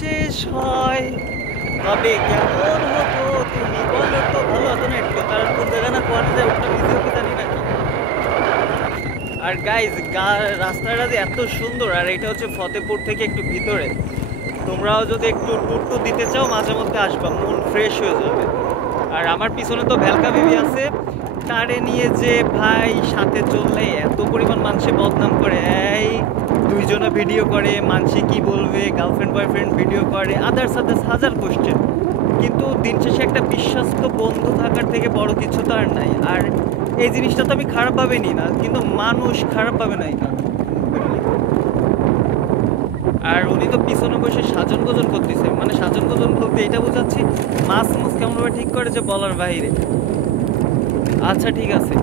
শেষ হয় তবে কেমন হতো তুমি বলো তো। ভালো হতো না একটু, কারণ কোন জায়গা না কোয়ানে যায় ওটা ভিডিও কি জানি না। আর গাইজ রাস্তাটা যে এত সুন্দর, আর এটা হচ্ছে ফতেপুর থেকে একটু ভিতরে। তোমরাও যদি একটু ট্যুর দিতে চাও মাঝে মধ্যে আসবা, মন ফ্রেশ হয়ে যাবে। আর আমার পিছনে তো ভ্যালকা বেবি আছে, তারে নিয়ে যে ভাই সাথে চললে এত পরিমাণ মানুষে বদনাম করে। এই দুইজনে ভিডিও করে, মানুষে কি বলবে, গার্লফ্রেন্ড বয়ফ্রেন্ড ভিডিও করে, আদার্স হাজার কোশ্চেন। কিন্তু দিন শেষে একটা বিশ্বস্ত বন্ধু থাকার থেকে বড় কিছু তো আর নাই। আর এই জিনিসটা তো আমি খারাপভাবে নিই না, কিন্তু মানুষ খারাপভাবে নাই না। আর উনি তো পিছনে বসে সাজন গোজন করতেছে, মানে সাজন গোজন বলতে এটা বোঝাচ্ছি মাছ মুছ কেমনভাবে ঠিক করে যে বলার বাইরে। আচ্ছা ঠিক আছে।